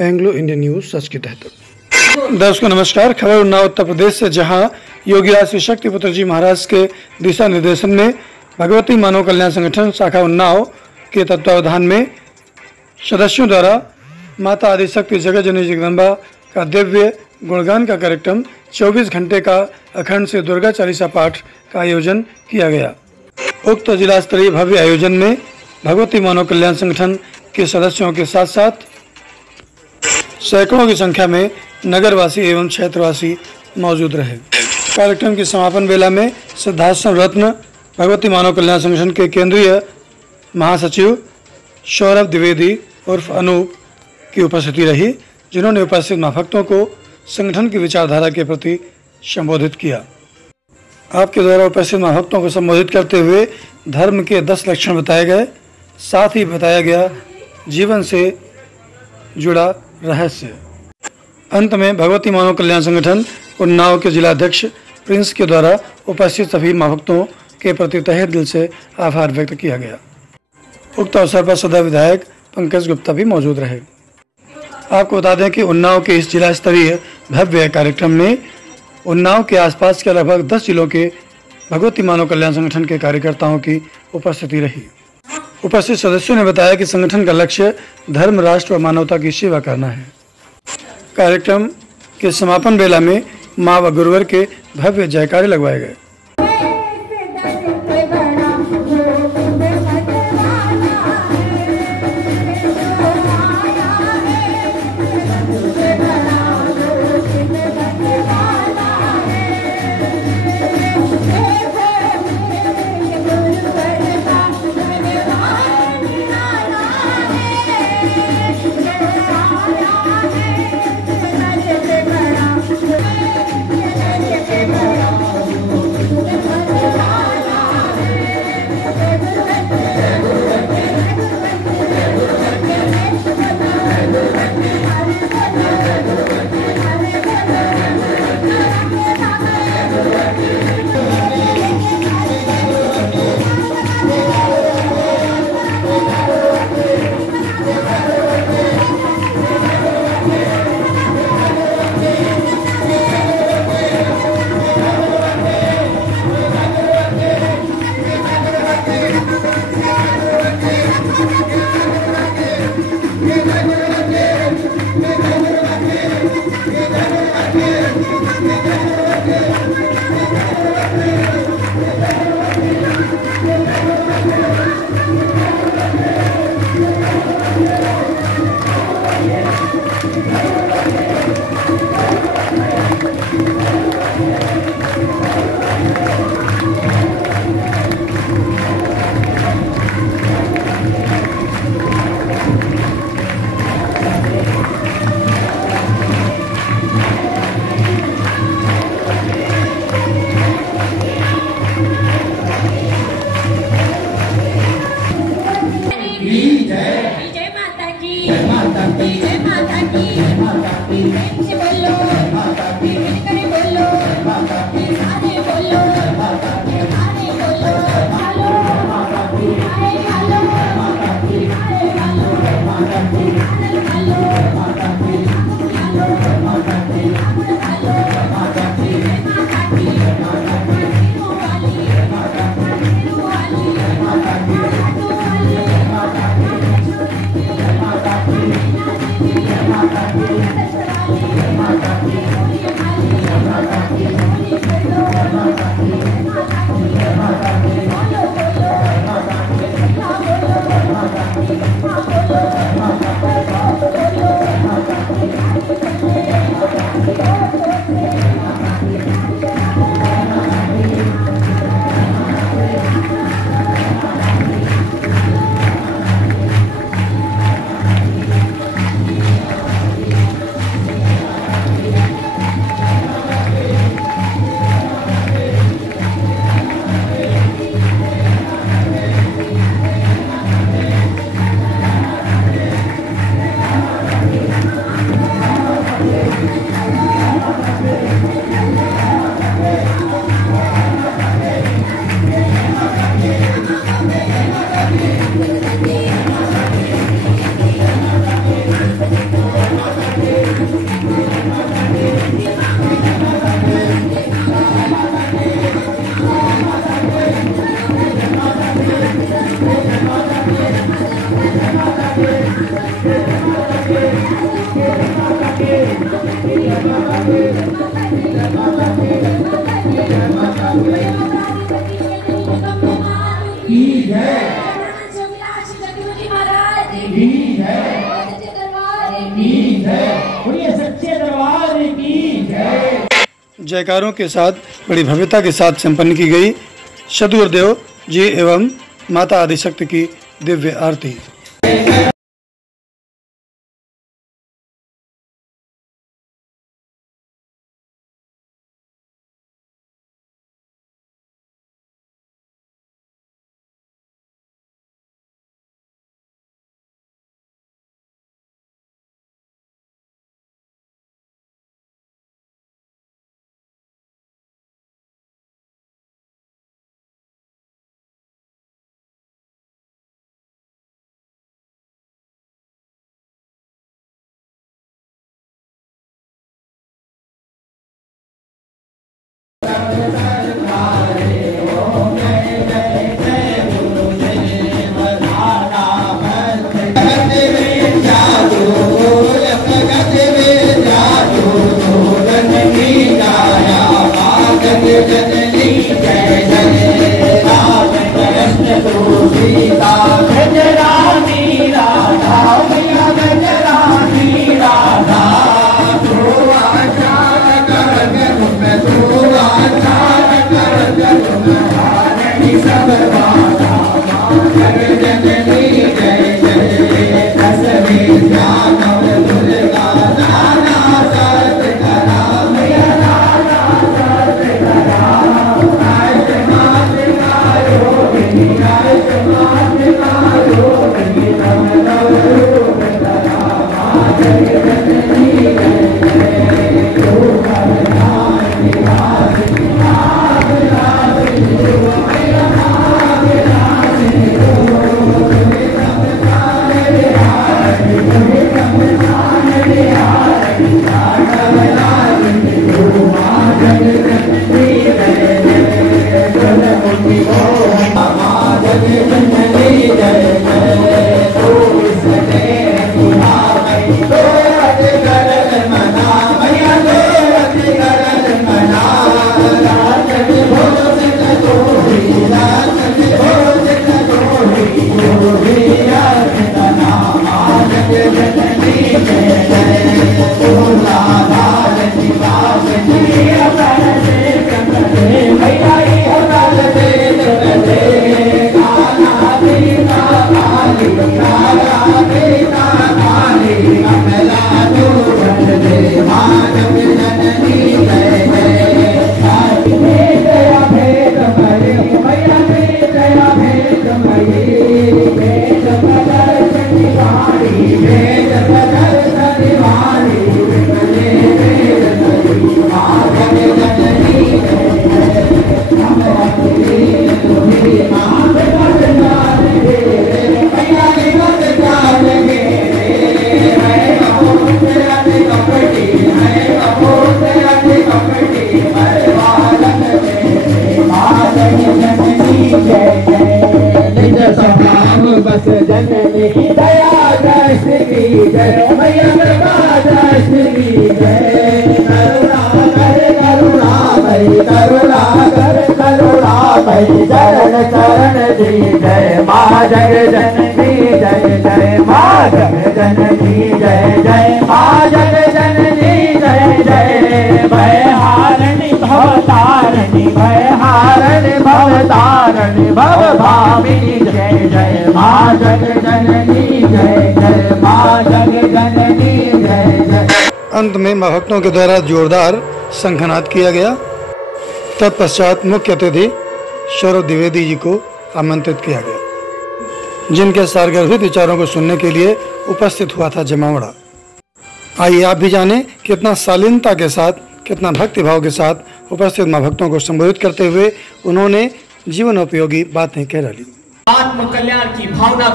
Anglo Indian news सच के तहत। दर्शकों नमस्कार। खबर उन्नाव उत्तर प्रदेश से, जहां योगी राज श्री शक्तिपुत्र जी महाराज के दिशा निर्देशन में भगवती मानव कल्याण संगठन शाखा उन्नाव के तत्वावधान में सदस्यों द्वारा माता आदिशक्ति जगत जननी जगदम्बा का दिव्य गुणगान का कार्यक्रम 24 घंटे का अखंड से दुर्गा चालीसा पाठ का आयोजन किया गया। उक्त जिला स्तरीय भव्य आयोजन में भगवती मानव कल्याण संगठन के सदस्यों के साथ साथ सैकड़ों की संख्या में नगरवासी एवं क्षेत्रवासी मौजूद रहे। कार्यक्रम की समापन बेला में सिद्धाश्रम रत्न भगवती मानव कल्याण संगठन के केंद्रीय महासचिव सौरभ द्विवेदी उर्फ अनूप की उपस्थिति रही, जिन्होंने उपस्थित महाभक्तों को संगठन की विचारधारा के प्रति संबोधित किया। आपके द्वारा उपस्थित महाभक्तों को संबोधित करते हुए धर्म के 10 लक्षण बताए गए, साथ ही बताया गया जीवन से जुड़ा रहस्य। अंत में भगवती मानव कल्याण संगठन उन्नाव के जिलाध्यक्ष प्रिंस के द्वारा उपस्थित सभी महाभक्तों के प्रति तहे दिल से आभार व्यक्त किया गया। उक्त अवसर पर सदर विधायक पंकज गुप्ता भी मौजूद रहे। आपको बता दें कि उन्नाव के इस जिला स्तरीय भव्य कार्यक्रम में उन्नाव के आसपास के लगभग 10 जिलों के भगवती मानव कल्याण संगठन के कार्यकर्ताओं की उपस्थिति रही। उपस्थित सदस्यों ने बताया कि संगठन का लक्ष्य धर्म, राष्ट्र और मानवता की सेवा करना है। कार्यक्रम के समापन बेला में मां व गुरुवर के भव्य जयकारे लगवाए गए। की जय, बोलिए सच्चे दरबार की जय। जयकारों के साथ बड़ी भव्यता के साथ संपन्न की गई सद्गुरुदेव जी एवं माता आदिशक्ति की दिव्य आरती। बस जननी दया जय श्री जय मैया जय श्री जय करुणा भई चरण चरण दी जय माँ जग जननी जय जय माँ जग जननी जय जय माँ जग जननी जय जय भय हारणी भवतारिणी भय हारणी भवतारिणी भव भामिनी जय जय माँ जग जननी जय जय माँ जग जननी जय जय। अंत में मां भक्तों के द्वारा जोरदार शंखनाद किया गया। तत्पश्चात मुख्य अतिथि सौरभ द्विवेदी जी को आमंत्रित किया गया, जिनके सारगर्भित विचारों को सुनने के लिए उपस्थित हुआ था जमावड़ा। आइए आप भी जानें कितना शालीनता के साथ, कितना भक्तिभाव के साथ उपस्थित मां भक्तों को संबोधित करते हुए उन्होंने जीवन उपयोगी बातें कह डाली। आत्म कल्याण की भावना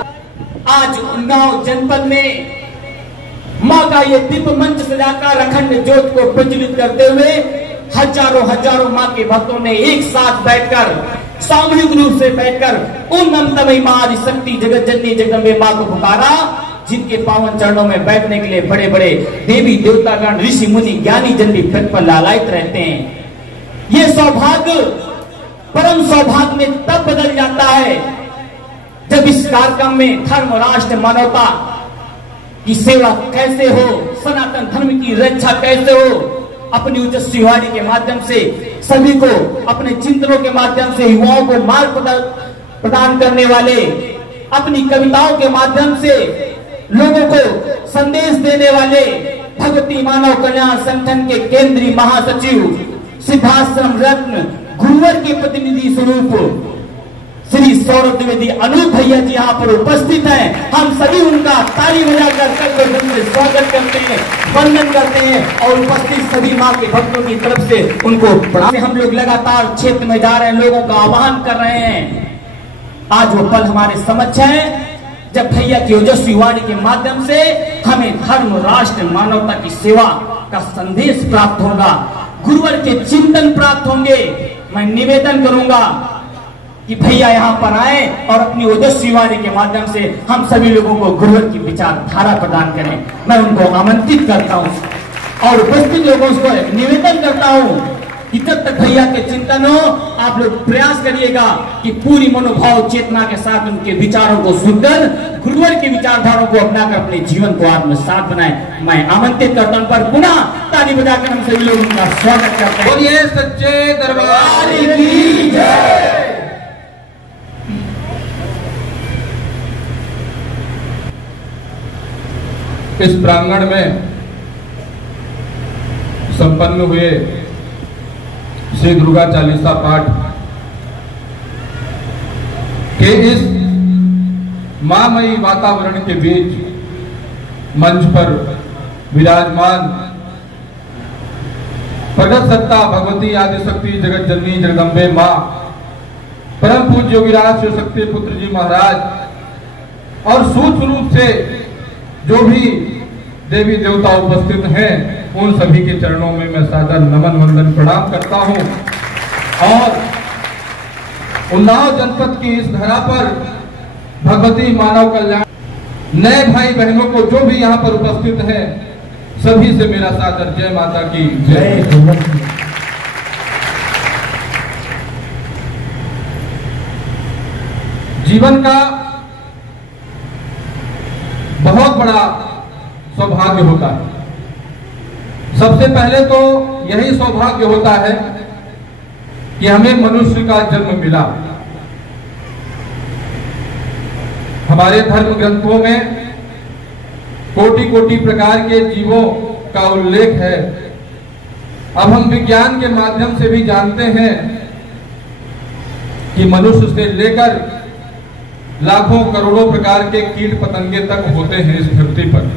आज उन्नाव जनपद में माँ का ये दिव्य मंच सजाकर अखंड ज्योत को प्रज्वलित करते हुए हजारों माँ के भक्तों ने एक साथ बैठकर सामूहिक रूप से बैठकर उन अनंतमयी माँ आदिशक्ति जगत जननी जगदम्बे माँ को पुकारा, जिनके पावन चरणों में बैठने के लिए बड़े बड़े देवी देवतागण ऋषि मुनि ज्ञानी जन भी पर लालायित रहते हैं। ये सौभाग्य परम सौभाग्य में तब बदल जाता है जब इस कार्यक्रम में धर्म राष्ट्र मानवता की सेवा कैसे हो, सनातन धर्म की रक्षा कैसे हो, अपनी ओजस्वी वाणी के माध्यम से सभी को अपने चिंतनों के माध्यम से युवाओं को मार्ग प्रदान करने वाले, अपनी कविताओं के माध्यम से लोगों को संदेश देने वाले भगवती मानव कल्याण संगठन के केंद्रीय महासचिव सिद्धाश्रम रत्न गुरुवर के प्रतिनिधि स्वरूप श्री सौरभ द्विवेदी अनूप भैया जी यहाँ पर उपस्थित हैं। हम सभी उनका ताली बजाकर से स्वागत करते हैं, वंदन करते हैं और उपस्थित सभी माँ के भक्तों की तरफ से उनको प्रणाम। हम लोग लगातार क्षेत्र में जा रहे हैं, लोगों का आह्वान कर रहे हैं। आज वो पल हमारे समक्ष है जब भैया की ओजस्वी वाणी के माध्यम से हमें धर्म, राष्ट्र, मानवता की सेवा का संदेश प्राप्त होगा, गुरुवर के चिंतन प्राप्त होंगे। मैं निवेदन करूंगा कि भैया यहाँ पर आए और अपनी ओजस्वी वाणी के माध्यम से हम सभी लोगों को गुरुवर की विचारधारा प्रदान करें। मैं उनको आमंत्रित करता हूँ और उपस्थित लोगों को निवेदन करता हूँ कि जब तक भैया के चिंतन हो, आप लोग प्रयास करिएगा कि पूरी मनोभाव चेतना के साथ उनके विचारों को सुनकर गुरुवर की विचारधाराओं को अपनाकर अपने जीवन को आत्मसात बनाए। मैं आमंत्रित करता हूं, पर पुनः ताली बजाकर हम सभी लोग उनका स्वागत करते हैं। बोलिए सच्चे दरबार की जय। इस प्रांगण में संपन्न हुए श्री दुर्गा चालीसा पाठ के इस मामयी वातावरण के बीच मंच पर विराजमान प्रगट सत्ता भगवती आदिशक्ति जगत जननी जगदम्बे मां परम पूज्य योगीराज शिव शक्ति पुत्र जी महाराज और सूक्ष्म रूप से जो भी देवी देवता उपस्थित हैं, उन सभी के चरणों में मैं सादर नमन वंदन प्रणाम करता हूं। और उन्नाव जनपद की इस धरा पर भगवती मानव कल्याण नए भाई बहनों को जो भी यहाँ पर उपस्थित हैं, सभी से मेरा सादर जय माता की जय। जीवन का बहुत बड़ा सौभाग्य होता है। सबसे पहले तो यही सौभाग्य होता है कि हमें मनुष्य का जन्म मिला। हमारे धर्म ग्रंथों में कोटि कोटि प्रकार के जीवों का उल्लेख है। अब हम विज्ञान के माध्यम से भी जानते हैं कि मनुष्य से लेकर लाखों करोड़ों प्रकार के कीट पतंगे तक होते हैं इस धरती पर।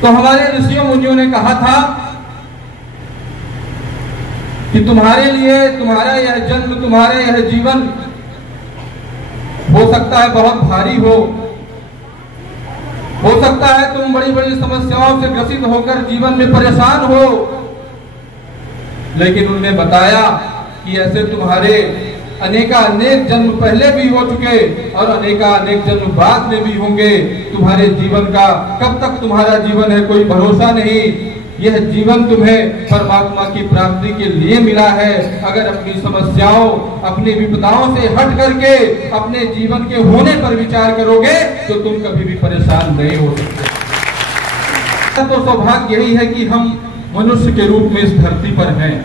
तो हमारे ऋषियों मुनियों ने कहा था कि तुम्हारे लिए तुम्हारा यह जन्म, तुम्हारा यह जीवन हो सकता है बहुत भारी हो सकता है तुम बड़ी बड़ी समस्याओं से ग्रसित होकर जीवन में परेशान हो, लेकिन उन्होंने बताया कि ऐसे तुम्हारे अनेक जन्म पहले भी हो चुके और अनेक जन्म बाद में भी होंगे। तुम्हारे जीवन का कब तक तुम्हारा जीवन है कोई भरोसा नहीं। यह जीवन तुम्हें परमात्मा की प्राप्ति के लिए मिला है। अगर अपनी समस्याओं, अपनी विपदाओं से हट करके अपने जीवन के होने पर विचार करोगे तो तुम कभी भी परेशान नहीं हो सकते। तो सौभाग्य यही है कि हम मनुष्य के रूप में इस धरती पर हैं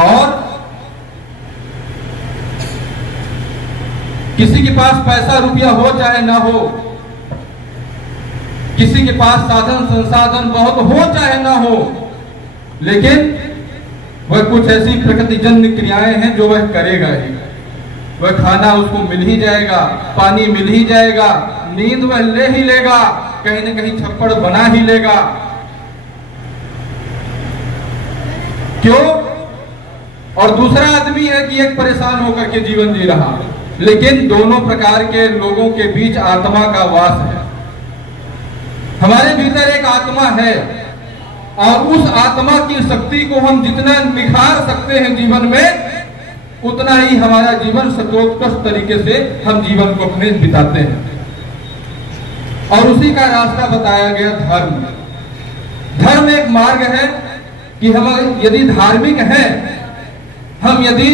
और किसी के पास पैसा रुपया हो चाहे ना हो, किसी के पास साधन संसाधन बहुत हो चाहे ना हो, लेकिन वह कुछ ऐसी प्रकृतिजन्य क्रियाएं हैं जो वह करेगा ही। वह खाना उसको मिल ही जाएगा, पानी मिल ही जाएगा, नींद वह ले ही लेगा, कहीं न कहीं छप्पड़ बना ही लेगा। क्यों? और दूसरा आदमी है कि एक परेशान होकर के जीवन जी रहा, लेकिन दोनों प्रकार के लोगों के बीच आत्मा का वास है। हमारे भीतर एक आत्मा है और उस आत्मा की शक्ति को हम जितना निखार सकते हैं जीवन में, उतना ही हमारा जीवन सतोत्कृष्ट तरीके से हम जीवन को अपने बिताते हैं। और उसी का रास्ता बताया गया धर्म। धर्म एक मार्ग है कि हम यदि धार्मिक हैं, हम यदि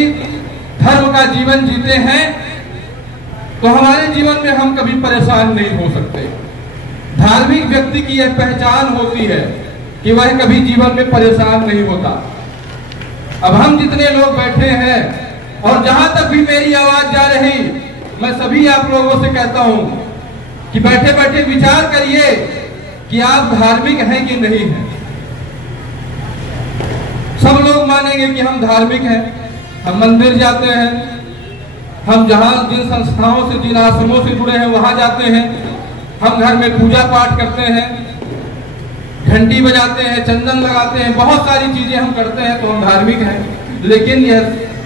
धर्म का जीवन जीते हैं तो हमारे जीवन में हम कभी परेशान नहीं हो सकते। धार्मिक व्यक्ति की यह पहचान होती है कि वह कभी जीवन में परेशान नहीं होता। अब हम जितने लोग बैठे हैं और जहां तक भी मेरी आवाज जा रही, मैं सभी आप लोगों से कहता हूं कि बैठे बैठे विचार करिए कि आप धार्मिक हैं कि नहीं हैं। सब लोग मानेंगे कि हम धार्मिक हैं, हम मंदिर जाते हैं, हम जहां जिन संस्थाओं से जिन आश्रमों से जुड़े हैं वहां जाते हैं, हम घर में पूजा पाठ करते हैं, घंटी बजाते हैं, चंदन लगाते हैं, बहुत सारी चीजें हम करते हैं, तो हम धार्मिक हैं। लेकिन यह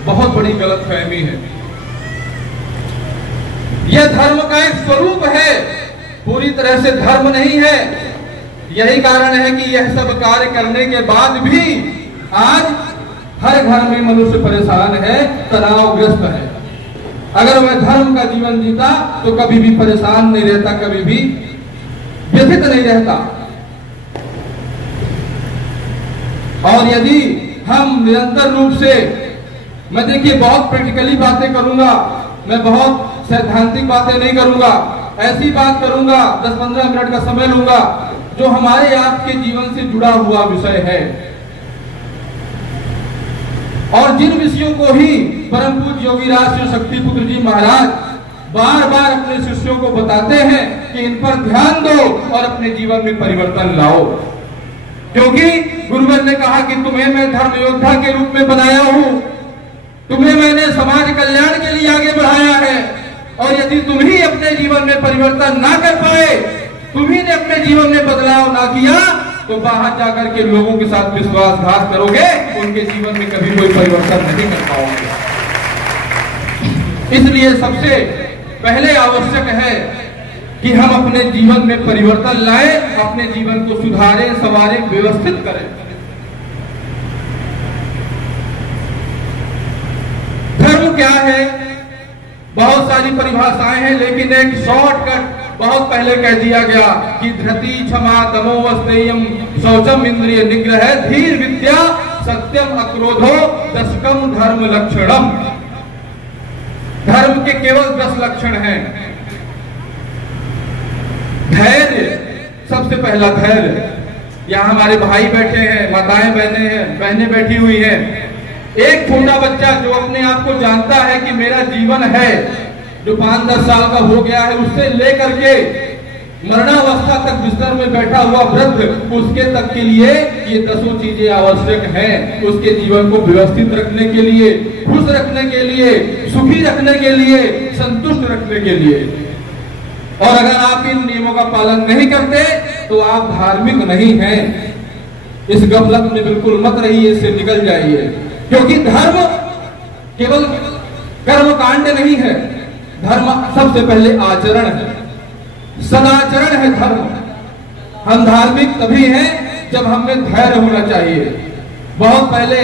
बहुत बड़ी गलतफहमी है। यह धर्म का एक स्वरूप है, पूरी तरह से धर्म नहीं है। यही कारण है कि यह सब कार्य करने के बाद भी आज हर घर में मनुष्य परेशान है, तनावग्रस्त है। अगर वह धर्म का जीवन जीता तो कभी भी परेशान नहीं रहता, कभी भी व्यथित नहीं रहता। और यदि हम निरंतर रूप से, मैं देखिए बहुत प्रैक्टिकली बातें करूंगा, मैं बहुत सैद्धांतिक बातें नहीं करूंगा, ऐसी बात करूंगा, 10-15 मिनट का समय लूंगा जो हमारे आपके जीवन से जुड़ा हुआ विषय है। और जिन विषयों को ही परम पूज्य योगीराज शिव शक्ति पुत्र जी महाराज बार बार अपने शिष्यों को बताते हैं कि इन पर ध्यान दो और अपने जीवन में परिवर्तन लाओ। क्योंकि गुरुवर ने कहा कि तुम्हें मैं धर्म योद्धा के रूप में बनाया हूं, तुम्हें मैंने समाज कल्याण के लिए आगे बढ़ाया है, और यदि तुम ही अपने जीवन में परिवर्तन ना कर पाए, तुम्ही ने अपने जीवन में बदलाव ना किया, तो बाहर जाकर के लोगों के साथ विश्वासघात करोगे, उनके जीवन में कभी कोई परिवर्तन नहीं कर पाओगे। इसलिए सबसे पहले आवश्यक है कि हम अपने जीवन में परिवर्तन लाएं, अपने जीवन को सुधारें, संवारें, व्यवस्थित करें। धर्म क्या है? बहुत सारी परिभाषाएं हैं, लेकिन एक शॉर्टकट बहुत पहले कह दिया गया कि धृति, क्षमा, दमो, स्नेयम, शौचम, इंद्रिय निग्रह, धीर, विद्या, सत्यम, अक्रोधो, दशकम धर्म लक्षणम। धर्म के केवल 10 लक्षण हैं। धैर्य, सबसे पहला धैर्य। यहाँ हमारे भाई बैठे हैं, माताएं बहनें बैठी हुई हैं। एक छोटा बच्चा जो अपने आप को जानता है कि मेरा जीवन है, जो 5-10 साल का हो गया है, उससे लेकर के मरणावस्था तक बिस्तर में बैठा हुआ वृद्ध, उसके तक के लिए ये 10 चीजें आवश्यक हैं। उसके जीवन को व्यवस्थित रखने के लिए, खुश रखने के लिए, सुखी रखने के लिए, संतुष्ट रखने के लिए। और अगर आप इन नियमों का पालन नहीं करते तो आप धार्मिक नहीं हैं। इस गफलत में बिल्कुल मत रहिए, इससे निकल जाइए। क्योंकि धर्म केवल कर्मकांड नहीं है, धर्म सबसे पहले आचरण है, सदाचरण है धर्म। हम धार्मिक तभी हैं जब हमें धैर्य होना चाहिए। बहुत पहले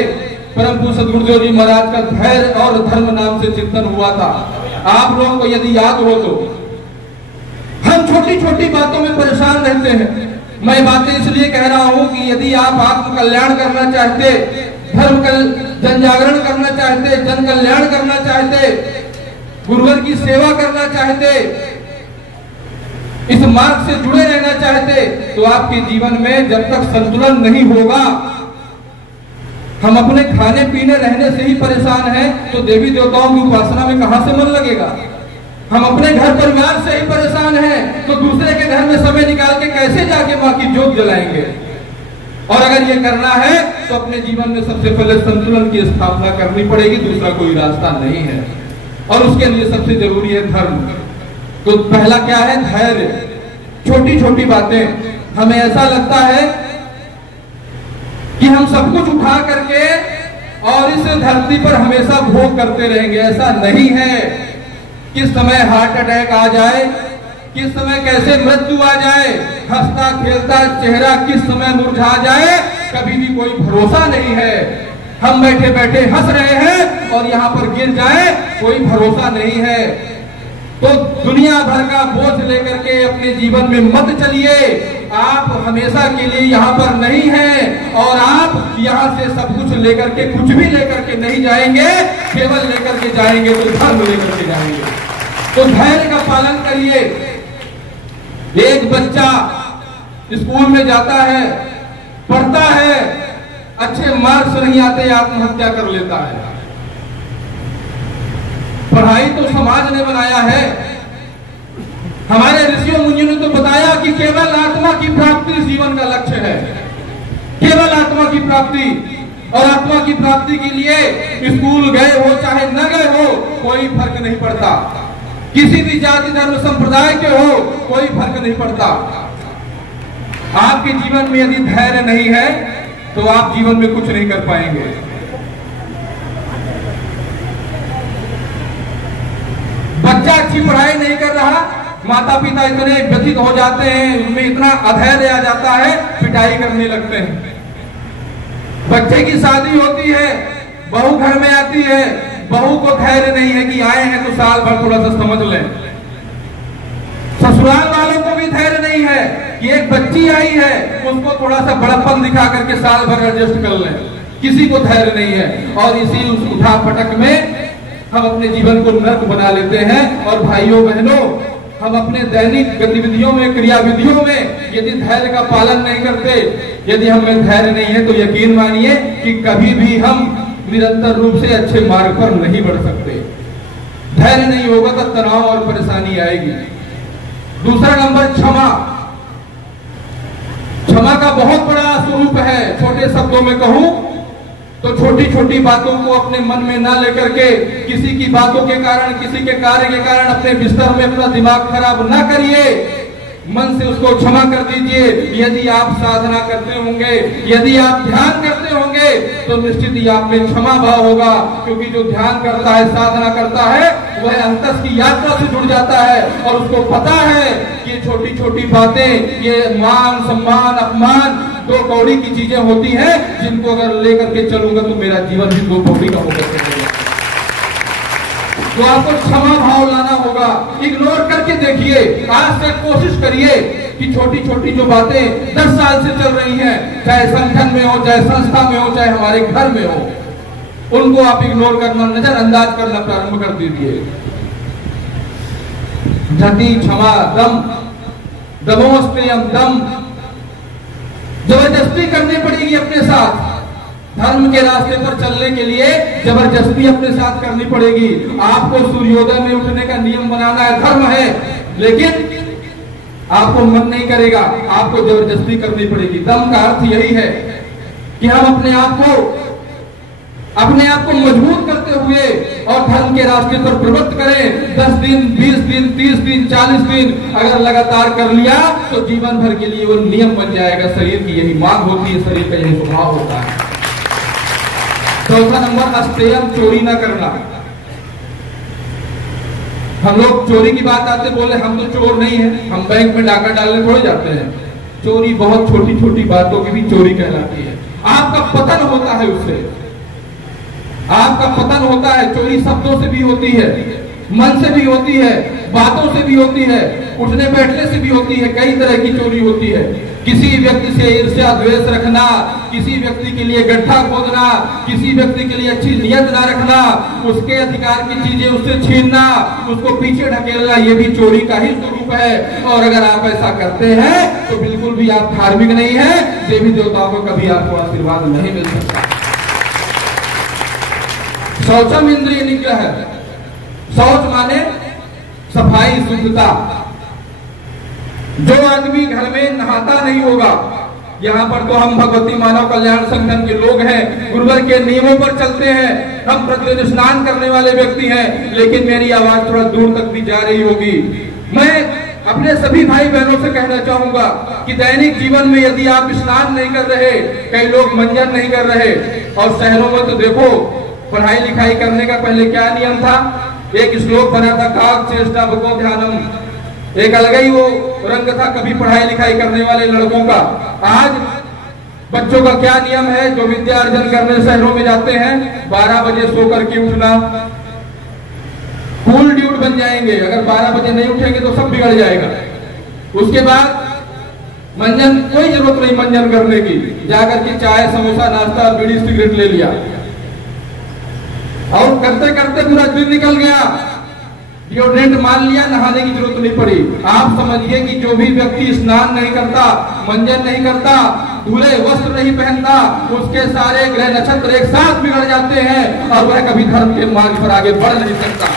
परम पूज्य सद्गुरुदेव जी महाराज का धैर्य और धर्म नाम से चिंतन हुआ था। आप लोगों को यदि याद हो तो हम छोटी छोटी बातों में परेशान रहते हैं। मैं बातें इसलिए कह रहा हूं कि यदि आप आत्म कल्याण करना चाहते, धर्म जन जागरण करना चाहते, जन कल्याण करना चाहते, गुरुवर की सेवा करना चाहते, इस मार्ग से जुड़े रहना चाहते, तो आपके जीवन में जब तक संतुलन नहीं होगा, हम अपने खाने पीने रहने से ही परेशान हैं, तो देवी देवताओं की उपासना में कहां से मन लगेगा। हम अपने घर परिवार से ही परेशान हैं, तो दूसरे के घर में समय निकाल के कैसे जाके मां की ज्योत जलाएंगे। और अगर ये करना है तो अपने जीवन में सबसे पहले संतुलन की स्थापना करनी पड़ेगी, दूसरा कोई रास्ता नहीं है। और उसके लिए सबसे जरूरी है धर्म। तो पहला क्या है? धैर्य। छोटी छोटी बातें, हमें ऐसा लगता है कि हम सब कुछ उठा करके और इस धरती पर हमेशा भोग करते रहेंगे, ऐसा नहीं है। किस समय हार्ट अटैक आ जाए, किस समय कैसे मृत्यु आ जाए, हंसता खेलता चेहरा किस समय मुरझा जाए, कभी भी कोई भरोसा नहीं है। हम बैठे बैठे हंस रहे हैं और यहाँ पर गिर जाए, कोई भरोसा नहीं है। तो दुनिया भर का बोझ लेकर के अपने जीवन में मत चलिए। आप हमेशा के लिए यहाँ पर नहीं हैं, और आप यहाँ से सब कुछ लेकर के, कुछ भी लेकर के नहीं जाएंगे, केवल लेकर के जाएंगे तो धर्म लेकर के जाएंगे। तो धैर्य का पालन करिए। एक बच्चा स्कूल में जाता है, पढ़ता है, अच्छे मार्क्स नहीं आते, आत्महत्या कर लेता है। पढ़ाई तो समाज ने बनाया है। हमारे ऋषियों मुनियों ने तो बताया कि केवल आत्मा की प्राप्ति जीवन का लक्ष्य है, केवल आत्मा की प्राप्ति। और आत्मा की प्राप्ति के लिए स्कूल गए हो चाहे न गए हो कोई फर्क नहीं पड़ता, किसी भी जाति धर्म संप्रदाय के हो कोई फर्क नहीं पड़ता। आपके जीवन में यदि धैर्य नहीं है तो आप जीवन में कुछ नहीं कर पाएंगे। बच्चा अच्छी पढ़ाई नहीं कर रहा, माता पिता इतने व्यथित हो जाते हैं, उनमें इतना अधैर्य आ जाता है, पिटाई करने लगते हैं। बच्चे की शादी होती है, बहू घर में आती है, बहू को धैर्य नहीं है कि आए हैं तो साल भर थोड़ा सा समझ लें। ससुराल वालों को भी धैर्य नहीं है कि एक बच्ची आई है, उसको थोड़ा सा बड़प्पन दिखा करके साल भर एडजस्ट कर लें। किसी को धैर्य नहीं है और इसी उस उठा पटक में हम अपने जीवन को नर्क बना लेते हैं। और भाइयों बहनों, हम अपने दैनिक गतिविधियों में, क्रियाविधियों में यदि धैर्य का पालन नहीं करते, यदि हमें धैर्य नहीं है तो यकीन मानिए कि कभी भी हम निरंतर रूप से अच्छे मार्ग पर नहीं बढ़ सकते। धैर्य नहीं होगा तो तनाव और परेशानी आएगी। दूसरा नंबर, क्षमा। क्षमा का बहुत बड़ा स्वरूप है। छोटे शब्दों में कहूं तो छोटी छोटी बातों को अपने मन में ना लेकर के, किसी की बातों के कारण, किसी के कार्य के कारण अपने बिस्तर में अपना दिमाग खराब ना करिए। मन से उसको क्षमा कर दीजिए। यदि आप साधना करते होंगे, यदि आप ध्यान करते होंगे तो निश्चित ही आप में क्षमा भाव होगा, क्योंकि जो ध्यान करता है, साधना करता है, वह अंतस की यात्रा से जुड़ जाता है और उसको पता है कि छोटी छोटी बातें, ये मान सम्मान अपमान दो कौड़ी की चीजें होती हैं, जिनको अगर लेकर के चलूंगा तो मेरा जीवन भी दो कौड़ी का होकर चलेगा। तो आपको क्षमा भाव लाना होगा। इग्नोर करके देखिए, आज से कोशिश करिए कि छोटी छोटी जो बातें 10 साल से चल रही हैं, चाहे संगठन में हो, चाहे संस्था में हो, चाहे हमारे घर में हो, उनको आप इग्नोर करना, नजरअंदाज करना प्रारंभ कर दीजिए। धति क्षमा दम, दमोस्तेयम दम। जबरदस्ती करनी पड़ेगी अपने साथ। धर्म के रास्ते पर चलने के लिए जबरदस्ती अपने साथ करनी पड़ेगी। आपको सूर्योदय में उठने का नियम बनाना है, धर्म है, लेकिन आपको मन नहीं करेगा, आपको जबरदस्ती करनी पड़ेगी। दम का अर्थ यही है कि हम अपने आप को मजबूत करते हुए और धर्म के रास्ते पर प्रवृत्त करें। 10 दिन, 20 दिन, 30 दिन, 40 दिन अगर लगातार कर लिया तो जीवन भर के लिए वो नियम बन जाएगा। शरीर की यही मांग होती है, शरीर का यही स्वभाव होता है। चौथा नंबर, अस्तेयम, चोरी ना करना। हम लोग चोरी की बात आते बोले हम तो चोर नहीं है, हम बैंक में डाका डालने थोड़े जाते हैं। चोरी बहुत छोटी छोटी बातों की भी चोरी कहलाती है। आपका पतन होता है उससे, आपका पतन होता है। चोरी शब्दों से भी होती है, मन से भी होती है, बातों से भी होती है, उठने बैठने से भी होती है। कई तरह की चोरी होती है। किसी व्यक्ति से ईर्ष्या द्वेष रखना, किसी व्यक्ति के लिए गड्ढा खोदना, किसी व्यक्ति के लिए अच्छी नियत ना रखना, उसके अधिकार की चीजें उससे छीनना, उसको पीछे ढकेलना, ये भी चोरी का ही स्वरूप है। और अगर आप ऐसा करते हैं तो बिल्कुल भी आप धार्मिक नहीं है। देवी देवताओं को कभी आपको आशीर्वाद नहीं मिल सकता। शौचम इंद्रिय निग्रह है। शौच माने सफाई, शुद्धता। जो आदमी घर में नहाता नहीं होगा, यहाँ पर तो हम भगवती मानव कल्याण संगठन के लोग हैं, गुरुवर के नियमों पर चलते हैं, हम प्रतिदिन स्नान करने वाले व्यक्ति हैं, लेकिन मेरी आवाज थोड़ा दूर तक भी जा रही होगी। मैं अपने सभी भाई बहनों से कहना चाहूंगा कि दैनिक जीवन में यदि आप स्नान नहीं कर रहे, कई लोग मंजन नहीं कर रहे, और शहरों में तो देखो पढ़ाई लिखाई करने का पहले क्या नियम था, एक श्लोक बना था, काक चेष्टा भगवत ध्यानम, एक अलग ही वो रंग था कभी पढ़ाई लिखाई करने वाले लड़कों का। आज बच्चों का क्या नियम है, जो विद्या अर्जन करने शहरों में जाते हैं, 12 बजे सो करके उठना, फुल ड्यूट बन जाएंगे। अगर 12 बजे नहीं उठेंगे तो सब बिगड़ जाएगा। उसके बाद मंजन, कोई जरूरत नहीं मंजन करने की, जाकर के चाय समोसा नाश्ता बीड़ी सिगरेट ले लिया और करते करते पूरा दिन निकल गया। डिओड्रेंट मान लिया, नहाने की जरूरत नहीं पड़ी। आप समझिए कि जो भी व्यक्ति स्नान नहीं करता, मंजन नहीं करता, धुले वस्त्र नहीं पहनता, उसके सारे ग्रह नक्षत्र एक साथ बिगड़ जाते हैं और वह कभी धर्म के मार्ग पर आगे बढ़ नहीं सकता।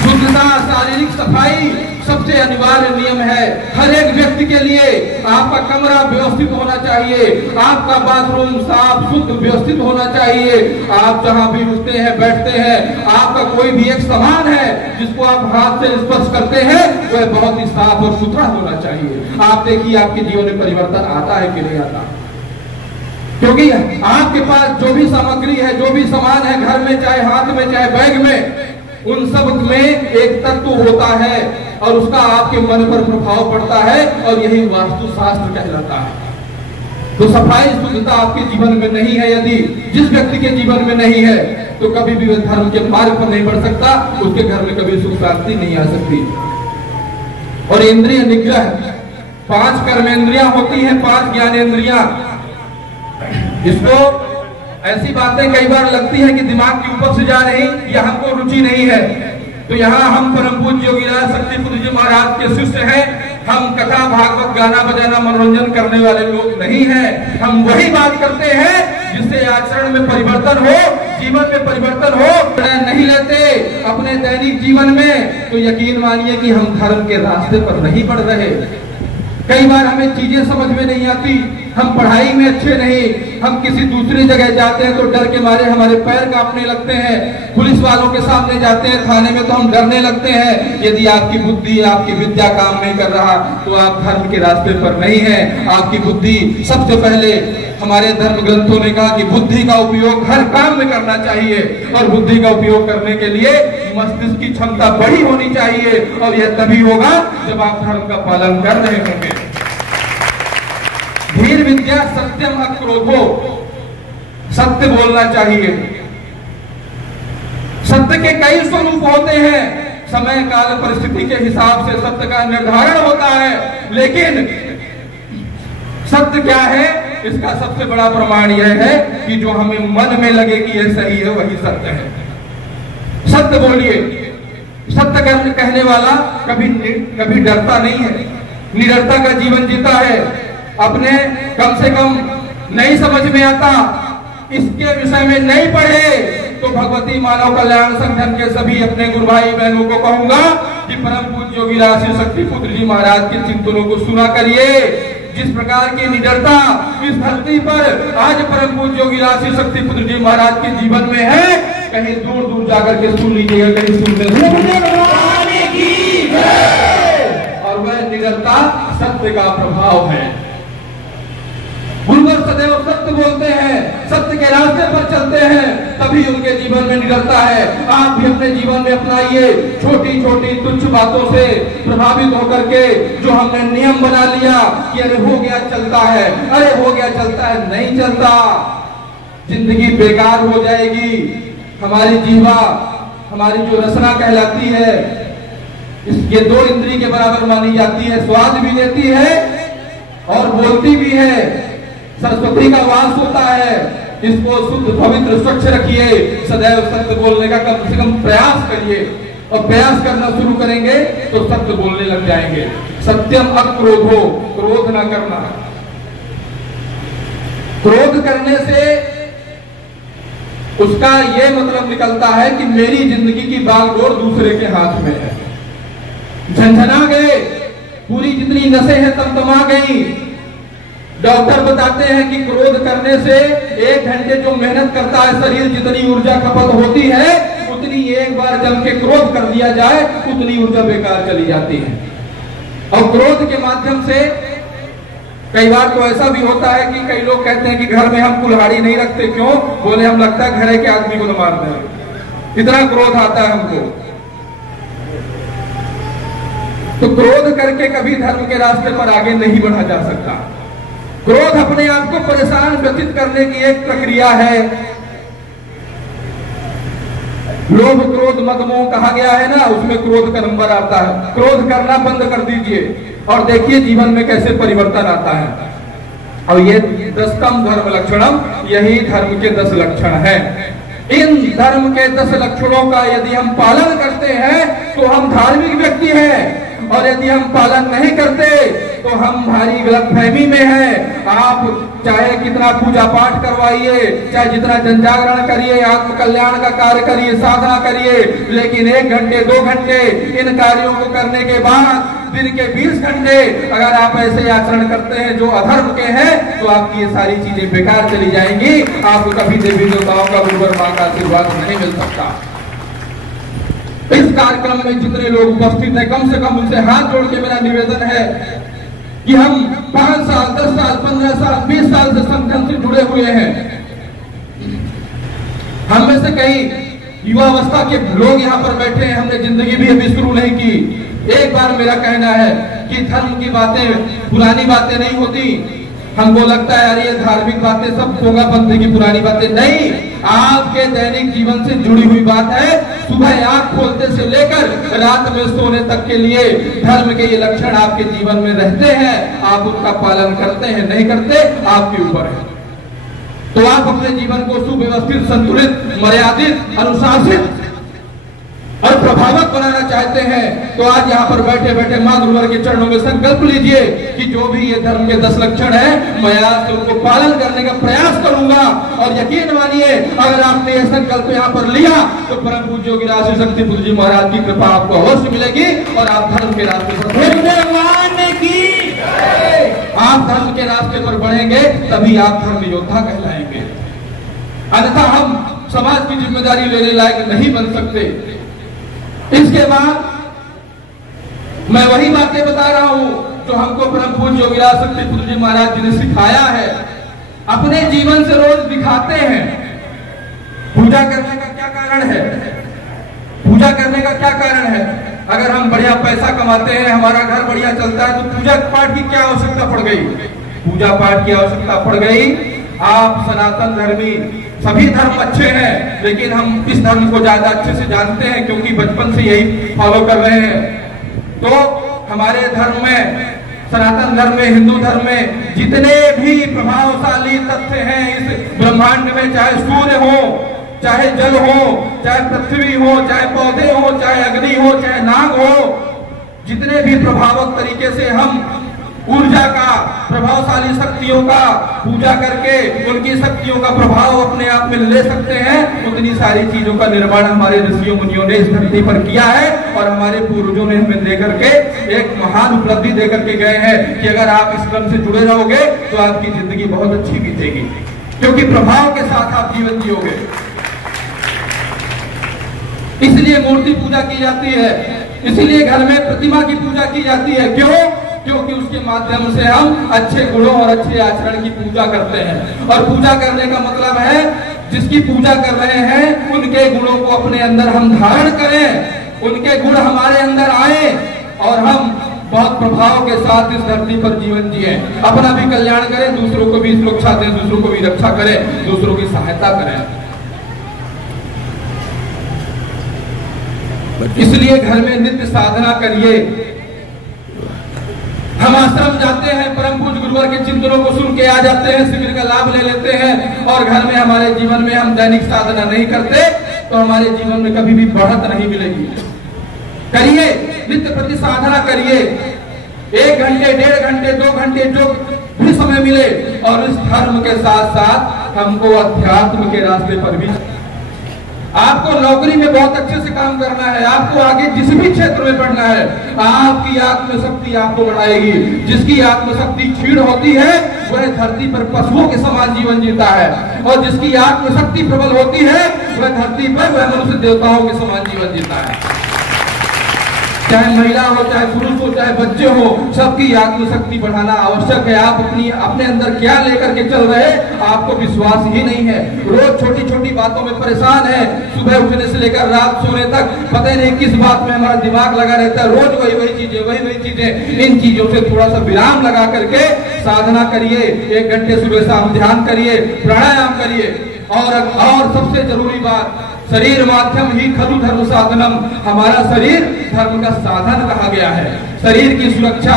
शुद्धता, शारीरिक सफाई सबसे अनिवार्य नियम है हर एक व्यक्ति के लिए। आपका कमरा व्यवस्थित होना चाहिए, आपका बाथरूम साफ शुद्ध व्यवस्थित होना चाहिए। आप जहां भी उठते हैं बैठते हैं, आपका कोई भी एक सामान है जिसको आप हाथ से स्पर्श करते हैं वह बहुत ही साफ और सुथरा होना चाहिए। आप देखिए आपके जीवन में परिवर्तन आता है कि नहीं आता, क्योंकि आपके पास जो भी सामग्री है, जो भी सामान है घर में, चाहे हाथ में चाहे बैग में, उन सब में एक तत्व होता है और उसका आपके मन पर प्रभाव पड़ता है और यही वास्तु शास्त्र कहलाता है। तो सफाई शुद्धता आपके जीवन में नहीं है, यदि जिस व्यक्ति के जीवन में नहीं है तो कभी भी वह धर्म के मार्ग पर नहीं बढ़ सकता, उसके घर में कभी सुख शांति नहीं आ सकती। और इंद्रिय निग्रह, 5 कर्मेंद्रियां होती हैं, 5 ज्ञानेंद्रियां। इसको ऐसी बातें कई बार लगती है कि दिमाग की ऊपर से जा रही या हमको रुचि नहीं है, तो यहाँ हम परम पूज्य योगीराज शक्तिपुत्र जी महाराज के शिष्य हैं। हम कथा भागवत गाना बजाना मनोरंजन करने वाले लोग नहीं हैं। हम वही बात करते हैं जिससे आचरण में परिवर्तन हो, जीवन में परिवर्तन हो। नहीं लेते अपने दैनिक जीवन में तो यकीन मानिए कि हम धर्म के रास्ते पर नहीं बढ़ रहे। कई बार हमें चीजें समझ में नहीं आती, हम पढ़ाई में अच्छे नहीं, हम किसी दूसरी जगह जाते हैं तो डर के मारे हमारे पैर कांपने लगते हैं, पुलिस वालों के सामने जाते हैं थाने में तो हम डरने लगते हैं। यदि आपकी बुद्धि, आपकी विद्या काम नहीं कर रहा तो आप धर्म के रास्ते पर नहीं हैं। आपकी बुद्धि, सबसे पहले हमारे धर्म ग्रंथों ने कहा कि बुद्धि का उपयोग हर काम में करना चाहिए और बुद्धि का उपयोग करने के लिए मस्तिष्क की क्षमता बड़ी होनी चाहिए और यह तभी होगा जब आप धर्म का पालन कर रहे होंगे। धीर विद्या सत्यम अक्रोधो, सत्य बोलना चाहिए। सत्य के कई स्वरूप होते हैं, समय काल परिस्थिति के हिसाब से सत्य का निर्धारण होता है, लेकिन सत्य क्या है इसका सबसे बड़ा प्रमाण यह है कि जो हमें मन में लगे कि यह सही है वही सत्य है। सत्य बोलिए। सत्य कहने वाला कभी डरता नहीं है, निडरता का जीवन जीता है। अपने कम से कम नहीं समझ में आता, इसके विषय में नहीं पढ़े तो भगवती मानव कल्याण संगठन के सभी अपने गुरु भाई बहनों को कहूंगा कि परम पूज्य योगीराज शक्तिपुत्र जी महाराज के चिंतनों को सुना करिए। जिस प्रकार की निडरता इस धरती पर आज परम पूज्य योगीराज शक्तिपुत्र जी महाराज के जीवन में है, कहीं दूर दूर जाकर के सुन लीजिएगा, कहीं सुनने और वह निडरता सत्य का प्रभाव है। गुरुवर सदैव सत्य बोलते हैं, सत्य के रास्ते पर चलते हैं, तभी उनके जीवन में निडरता है। आप भी अपने जीवन में अपनाइए। छोटी छोटी तुच्छ बातों से प्रभावित होकर के जो हमने नियम बना लिया कि अरे हो गया चलता है, अरे हो गया चलता है, नहीं चलता, जिंदगी बेकार हो जाएगी। हमारी जीवा, हमारी जो रसना कहलाती है, ये 2 इंद्री के बराबर मानी जाती है, स्वाद भी देती है और बोलती भी है। सरस्वती का वास होता है, इसको शुद्ध पवित्र स्वच्छ रखिए। सदैव सत्य बोलने का कम से कम प्रयास करिए और प्रयास करना शुरू करेंगे तो सत्य बोलने लग जाएंगे। सत्यम अक्रोधो, क्रोध ना करना। क्रोध करने से उसका यह मतलब निकलता है कि मेरी जिंदगी की बागडोर दूसरे के हाथ में है। झंझना गए, पूरी जितनी नसें हैं तमतमा गई। डॉक्टर बताते हैं कि क्रोध करने से 1 घंटे जो मेहनत करता है शरीर, जितनी ऊर्जा खपत होती है उतनी एक बार जम के क्रोध कर दिया जाए उतनी ऊर्जा बेकार चली जाती है। और क्रोध के माध्यम से कई बार तो ऐसा भी होता है कि कई लोग कहते हैं कि घर में हम कुल्हाड़ी नहीं रखते, क्यों? बोले हम लगता है घरे के आदमी को न मार दें, इतना क्रोध आता है हमको। तो क्रोध करके कभी धर्म के रास्ते पर आगे नहीं बढ़ा जा सकता। क्रोध अपने आप को परेशान व्यतीत करने की एक प्रक्रिया है। लोभ क्रोध मद मोह कहा गया है ना, उसमें क्रोध का नंबर आता है। क्रोध करना बंद कर दीजिए और देखिए जीवन में कैसे परिवर्तन आता है। और ये 10तम धर्म लक्षणम, यही धर्म के 10 लक्षण है। इन धर्म के 10 लक्षणों का यदि हम पालन करते हैं तो हम धार्मिक व्यक्ति हैं, और यदि हम पालन नहीं करते तो हम भारी गलतफहमी में हैं। आप चाहे कितना पूजा पाठ करवाइए, चाहे जितना जनजागरण करिए, आत्म कल्याण का कार्य करिए, साधना करिए, लेकिन 1 घंटे 2 घंटे इन कार्यों को करने के बाद दिन के 20 घंटे अगर आप ऐसे आचरण करते हैं जो अधर्म के हैं, तो आपकी ये सारी चीजें बेकार चली जाएंगी। आपको कभी देवी देवताओं का गुरुवर मां का आशीर्वाद नहीं मिल सकता। इस कार्यक्रम में जितने लोग उपस्थित हैं, कम से कम उनसे हाथ जोड़ के मेरा निवेदन है कि हम 5 साल 10 साल 15 साल 20 साल से संगठन से जुड़े हुए हैं। हम में से कई युवावस्था के लोग यहाँ पर बैठे हैं, हमने जिंदगी भी अभी शुरू नहीं की। एक बार मेरा कहना है कि धर्म की बातें पुरानी बातें नहीं होती। हमको लगता है यार ये धार्मिक बातें सब होगा बनने की पुरानी बातें नहीं, आपके दैनिक जीवन से जुड़ी हुई बात है। सुबह आंख खोलते से लेकर रात में सोने तक के लिए धर्म के ये लक्षण आपके जीवन में रहते हैं। आप उनका पालन करते हैं नहीं करते आपके ऊपर है। तो आप अपने जीवन को सुव्यवस्थित, संतुलित, मर्यादित, अनुशासित और प्रभावक बनाना चाहते हैं तो आज यहाँ पर बैठे बैठे मां गुरुवर के चरणों में संकल्प लीजिए कि जो भी ये धर्म के 10 लक्षण है मैं आज उनको पालन करने का प्रयास करूंगा। और यकीन मानिए अगर आपने ये संकल्प यहाँ पर लिया तो परम पूज्य योगी राज शक्तिपुत्र जी महाराज की कृपा आपको अवश्य मिलेगी और आप धर्म के रास्ते पर बढ़ेंगे, तभी आप धर्म योद्धा कहलाएंगे। अन्यथा हम समाज की जिम्मेदारी लेने लायक नहीं बन सकते। इसके बाद मैं वही बातें बता रहा हूं जो हमको परम पूज्य योगी राज शक्तिपुत्र जी महाराज जी ने सिखाया है, अपने जीवन से रोज दिखाते हैं। पूजा करने का क्या कारण है? पूजा करने का क्या कारण है? अगर हम बढ़िया पैसा कमाते हैं, हमारा घर बढ़िया चलता है, तो पूजा पाठ की क्या आवश्यकता पड़ गई? पूजा पाठ की आवश्यकता पड़ गई। आप सनातन धर्मी, सभी धर्म अच्छे हैं, लेकिन हम इस धर्म को ज्यादा अच्छे से जानते हैं क्योंकि बचपन से यही फॉलो कर रहे हैं। तो हमारे धर्म में, सनातन धर्म में, हिंदू धर्म में जितने भी प्रभावशाली तथ्य हैं इस ब्रह्मांड में, चाहे सूर्य हो, चाहे जल हो, चाहे पृथ्वी हो, चाहे पौधे हो, चाहे अग्नि हो, चाहे नाग हो, जितने भी प्रभावक तरीके से हम ऊर्जा का, प्रभावशाली शक्तियों का पूजा करके उनकी शक्तियों का प्रभाव अपने आप में ले सकते हैं, उतनी सारी चीजों का निर्माण हमारे ऋषियों मुनियों ने इस धरती पर किया है। और हमारे पूर्वजों ने हमें देकर के एक महान उपलब्धि देकर के गए हैं कि अगर आप इस क्रम से जुड़े रहोगे तो आपकी जिंदगी बहुत अच्छी बीतेगी, क्योंकि प्रभाव के साथ आप जीवन जियोगे। इसलिए मूर्ति पूजा की जाती है, इसीलिए घर में प्रतिमा की पूजा की जाती है। क्यों? क्योंकि उसके माध्यम से हम अच्छे गुणों और अच्छे आचरण की पूजा करते हैं। और पूजा करने का मतलब है जिसकी पूजा कर रहे हैं उनके गुणों को अपने अंदर हम धारण करें, उनके गुण हमारे अंदर आए और हम बहुत प्रभाव के साथ इस धरती पर जीवन जिए, अपना भी कल्याण करें, दूसरों को भी सुरक्षा दें, दूसरों को भी रक्षा करें, दूसरों की सहायता करें। इसलिए घर में नित्य साधना करिए। हम आश्रम जाते हैं, परम पूज्य गुरुवर के चिंतनों को सुन के आ जाते हैं, शिविर का लाभ ले लेते हैं, और घर में हमारे जीवन में हम दैनिक साधना नहीं करते तो हमारे जीवन में कभी भी बढ़त नहीं मिलेगी। करिए, नित्य प्रति साधना करिए, 1 घंटे 1.5 घंटे 2 घंटे जो भी समय मिले, और इस धर्म के साथ साथ हमको अध्यात्म के रास्ते पर भी। आपको नौकरी में बहुत अच्छे से काम करना है, आपको आगे जिस भी क्षेत्र में बढ़ना है, आपकी आत्मशक्ति आपको बढ़ाएगी। जिसकी आत्मशक्ति क्षीण होती है वह धरती पर पशुओं के समान जीवन जीता है, और जिसकी आत्मशक्ति प्रबल होती है वह धरती पर वह मनुष्य देवताओं के समान जीवन जीता है। चाहे महिला हो, चाहे पुरुष हो, चाहे बच्चे हो, सबकी आत्मशक्ति बढ़ाना आवश्यक है। आप अपने अंदर क्या लेकर के चल रहे, आपको विश्वास ही नहीं है। रोज छोटी छोटी बातों में परेशान है, सुबह उठने से लेकर रात सोने तक पता नहीं किस बात में हमारा दिमाग लगा रहता है। रोज वही चीजें। इन चीजों से थोड़ा सा विराम लगा करके साधना करिए, 1 घंटे सुबह शाम ध्यान करिए, प्राणायाम करिए, और सबसे जरूरी बात, शरीर माध्यम ही खलु धर्म साधनम। हमारा शरीर धर्म का साधन कहा गया है। शरीर की सुरक्षा,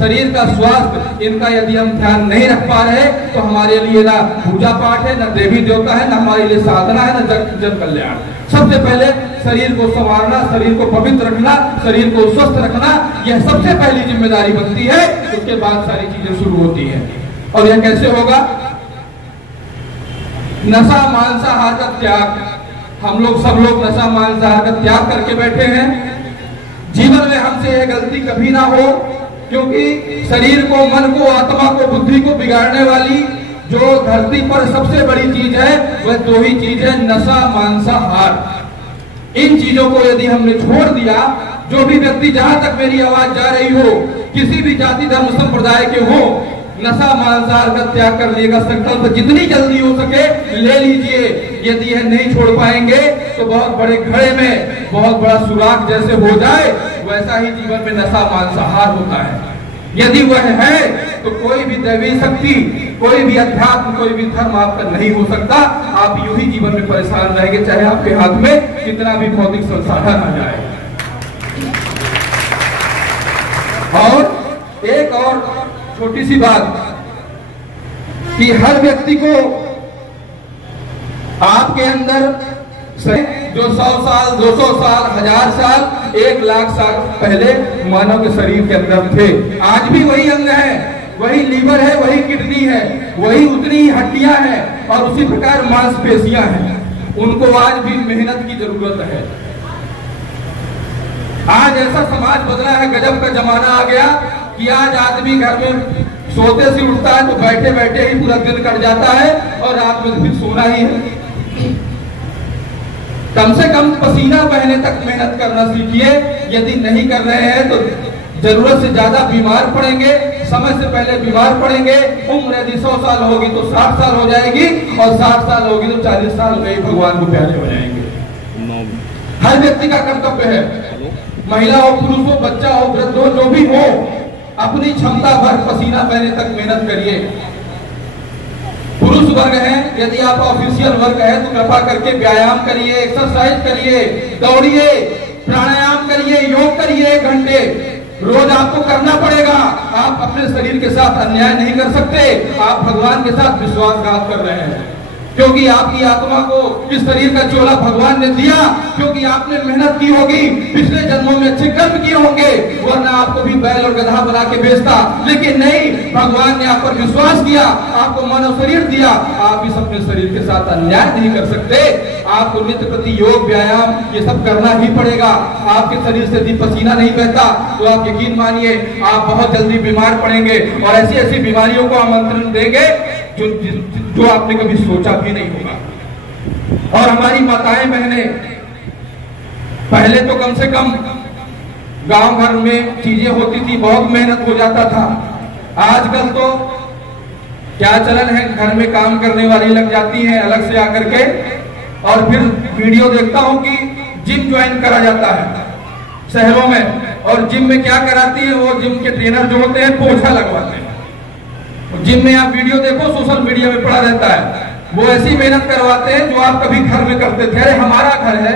शरीर का स्वास्थ्य, इनका यदि हम ध्यान नहीं रख पा रहे तो हमारे लिए ना पूजा पाठ है, ना देवी देवता है, ना हमारे लिए साधना है, ना जन कल्याण। सबसे पहले शरीर को संवारना, शरीर को पवित्र रखना, शरीर को स्वस्थ रखना, यह सबसे पहली जिम्मेदारी बनती है। उसके बाद सारी चीजें शुरू होती है। और यह कैसे होगा? नशा मांसाहार का त्याग। हम लोग सब लोग नशा मांसाहार का त्याग करके बैठे हैं। जीवन में हमसे यह गलती कभी ना हो, क्योंकि शरीर को, मन को, आत्मा को, बुद्धि को बिगाड़ने वाली जो धरती पर सबसे बड़ी चीज है वह दो ही चीज है, नशा मांसाहार। इन चीजों को यदि हमने छोड़ दिया, जो भी व्यक्ति, जहां तक मेरी आवाज जा रही हो, किसी भी जाति धर्म संप्रदाय के हो, नशा मांसाहार का त्याग करने का संकल्प जितनी जल्दी हो सके ले लीजिए। यदि यह नहीं छोड़ पाएंगे तो बहुत बड़े घड़े में बहुत बड़ा सुराग जैसे हो जाए, वैसा ही जीवन में नशा मांसाहार होता है। यदि वह है तो कोई भी दैवी शक्ति, कोई भी अध्यात्म, कोई भी धर्म आपका नहीं हो सकता। आप यूं ही जीवन में परेशान रहेंगे, चाहे आपके हाथ में कितना भी भौतिक संसाधन आ जाए। और एक और छोटी सी बात कि हर व्यक्ति को आपके अंदर जो 100 साल, 200 साल, 1000 साल, 1 लाख साल पहले मानव के शरीर के अंदर थे, आज भी वही अंग है, वही लीवर है, वही किडनी है, वही उतनी ही हड्डियां हैं और उसी प्रकार मांसपेशियां हैं। उनको आज भी मेहनत की जरूरत है। आज ऐसा समाज बदला है, गजब का जमाना आ गया कि आज आदमी घर में सोते से उठता है तो बैठे बैठे ही पूरा दिन कट जाता है और रात में फिर सोना ही है। कम से कम पसीना बहने तक मेहनत करना सीखिए। यदि नहीं कर रहे हैं तो जरूरत से ज्यादा बीमार पड़ेंगे, समय से पहले बीमार पड़ेंगे। उम्र यदि 100 साल होगी तो 60 साल हो जाएगी और 60 साल होगी तो 40 साल में ही भगवान को प्यारे हो जाएंगे। हर व्यक्ति का कर्तव्य है, महिला हो, पुरुष हो, बच्चा हो, वृद्ध हो, जो भी हो, अपनी क्षमता भर पसीना बहने तक मेहनत करिए। पुरुष वर्ग है, यदि आप ऑफिशियल वर्ग है तो कृपा करके व्यायाम करिए, एक्सरसाइज करिए, दौड़िए, प्राणायाम करिए, योग करिए 1 घंटे रोज आपको करना पड़ेगा। आप अपने शरीर के साथ अन्याय नहीं कर सकते, आप भगवान के साथ विश्वासघात कर रहे हैं, क्योंकि आपकी आत्मा को इस शरीर का चोला भगवान ने दिया, क्योंकि आपने मेहनत की होगी, पिछले जन्मों में अच्छे कर्म किए होंगे, वरना आपको भी बैल और गधा बना के बेचता। लेकिन नहीं, भगवान ने आप पर विश्वास किया, आपको मानव शरीर दिया, आप इस अपने शरीर के साथ अन्याय नहीं कर सकते। आपको नित्य प्रति योग, व्यायाम ये सब करना ही पड़ेगा। आपके शरीर से यदि पसीना नहीं बहता तो आप यकीन मानिए आप बहुत जल्दी बीमार पड़ेंगे और ऐसी ऐसी बीमारियों को आमंत्रण देंगे जो आपने कभी सोचा भी नहीं होगा। और हमारी माताएं बहनें, पहले तो कम से कम गांव घर में चीजें होती थी, बहुत मेहनत हो जाता था। आजकल तो क्या चलन है, घर में काम करने वाली लग जाती हैं अलग से आकर के, और फिर वीडियो देखता हूं कि जिम ज्वाइन करा जाता है शहरों में, और जिम में क्या कराती है वो जिम के ट्रेनर जो होते हैं पोछा लगवाते हैं। जिम में आप वीडियो देखो, सोशल मीडिया में पड़ा रहता है, वो ऐसी मेहनत करवाते हैं जो आप कभी घर में करते थे। अरे हमारा घर है,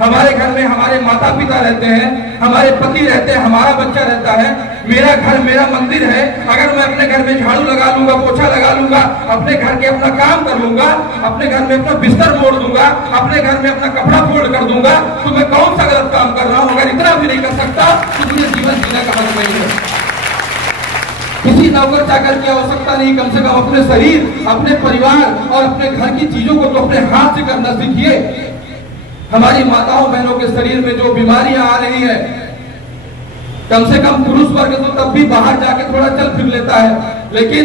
हमारे घर में हमारे माता पिता रहते हैं, हमारे पति रहते हैं, हमारा बच्चा रहता है, मेरा घर मेरा मंदिर है। अगर मैं अपने घर में झाड़ू लगा लूंगा, पोछा लगा लूंगा, अपने घर के अपना काम कर लूंगा, अपने घर में अपना बिस्तर मोड़ दूंगा, अपने घर में अपना कपड़ा फोल्ड कर दूंगा, तो मैं कौन सा गलत काम कर रहा हूं? अगर इतना भी नहीं कर सकता तो मुझे जीवन जीने का हक नहीं है। किसी नौकर चाकर की आवश्यकता नहीं, कम से कम अपने शरीर, अपने परिवार और अपने घर की चीजों को तो अपने हाथ से करना सीखिए। हमारी माताओं बहनों के शरीर में जो बीमारियां आ रही है, कम से कम पुरुष वर्ग तो तब भी बाहर जाके थोड़ा चल फिर लेता है, लेकिन